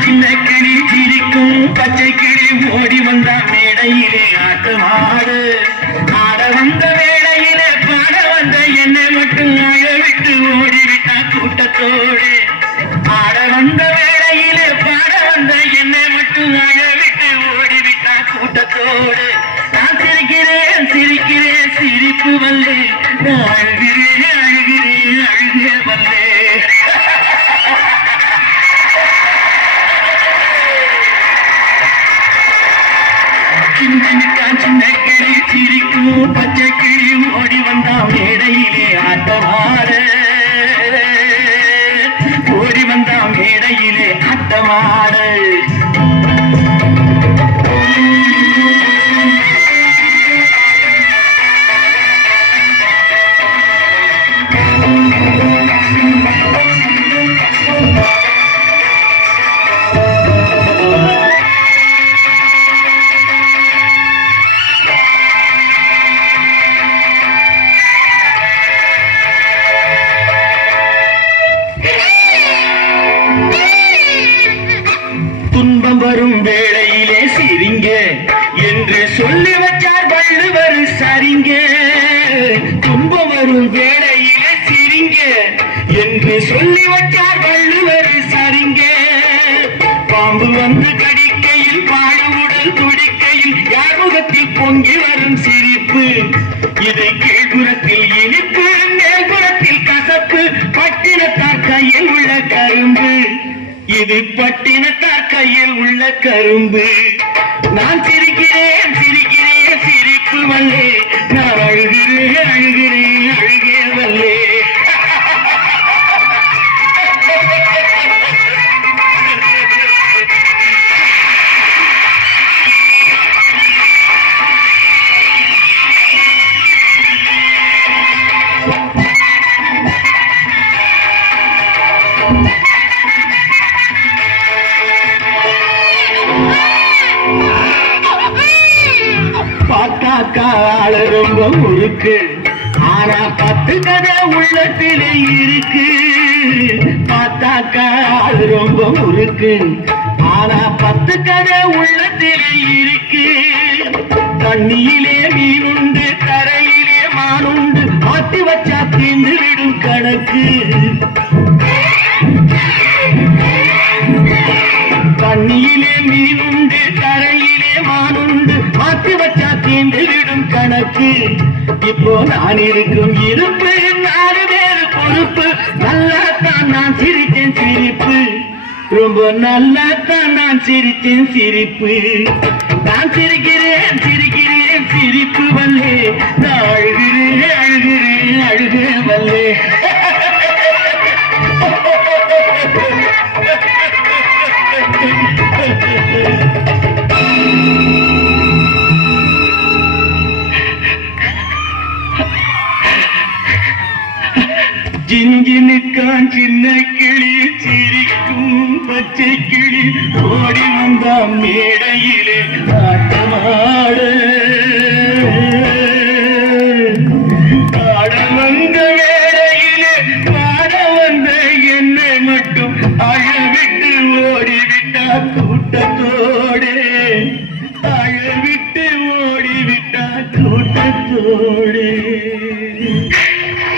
சின்ன கிளி சிரிக்கும் பச்சை கிளி ஓடி வந்தா மேடையிலே ஆட்டமாட ஆட வந்த என்னை மட்டும் நாய விட்டு ஓடிவிட்டா கூட்டத்தோடு. ஆட வந்த வேளையிலே பாட வந்த என்னை மட்டும் நாய விட்டு ஓடிவிட்டா கூட்டத்தோடு. நான் சிரிக்கிறேன் சிரிக்கிறேன் சிரிப்பு வல்லே. நான் அழுகிறேன் அழுகிறேன் அழுகே வல்லே. சின்ன சின்ன கிளி சிரிக்கும் பச்சை மாடை. வச்சார் வள்ளுவர் சரிங்க. துன்பம் வரும் வேலையில சிரிங்க. என்று சொல்லி வச்சார் வள்ளுவர் சரிங்க. பாம்பு வந்து கடிக்கையில் பாடுவுடல் துடிக்கையில் யார் முகத்தில் பொங்கி வரும் சிரிப்பு? இதை கீழ்புறத்தில் இனிப்பு மேல்புறத்தில் கசப்பு. பட்டினத்தார் கையில் உள்ள கரும்பு. இது பட்டினத்தார் கையில் உள்ள கரும்பு. நான் சிரிக்கிறேன் வல்லே நான் அழுகிறேன் அழுகிறேன் அழுகே வல்லே பார்த்தாக்கா ஆளு ரொம்ப முறுக்கு ஆனா பத்து கதை உள்ளத்திலே இருக்கு. பார்த்தாக்கா ஆளு ரொம்ப முறுக்கு ஆனா பத்து கதை உள்ளத்திலே இருக்கு. தண்ணியிலே மீனுண்டு கரையிலே மானுண்டு. மாட்டி வச்சா தீர்ந்து விடும் கணக்கு. கரையிலே மானுண்டு மாத்தி வச்சா தீண்டு விடும் கணக்கு. இப்போ நான் இருக்கும் இருப்பு நாலு பேரு பொறுப்பு. நல்லா தான் நான் சிரித்தேன் சிரிப்பு. ரொம்ப நல்லா தான் நான் சிரித்தேன் சிரிப்பு. நான் சிரிக்கிறேன் சிரிக்கிறேன் சிரிப்பு. ஜிஞ்சினுக்கான் சின்ன கிளி சிரிக்கும் பச்சை கிளி ஓடி வந்தா மேடையிலே ஆட்டமாட ஆட வந்த வேளையிலே பாட வந்த என்னை மட்டும் அழவிட்டு ஓடிவிட்டா கூட்டத்தோடே. அழவிட்டு ஓடிவிட்டா கூட்டத்தோடே.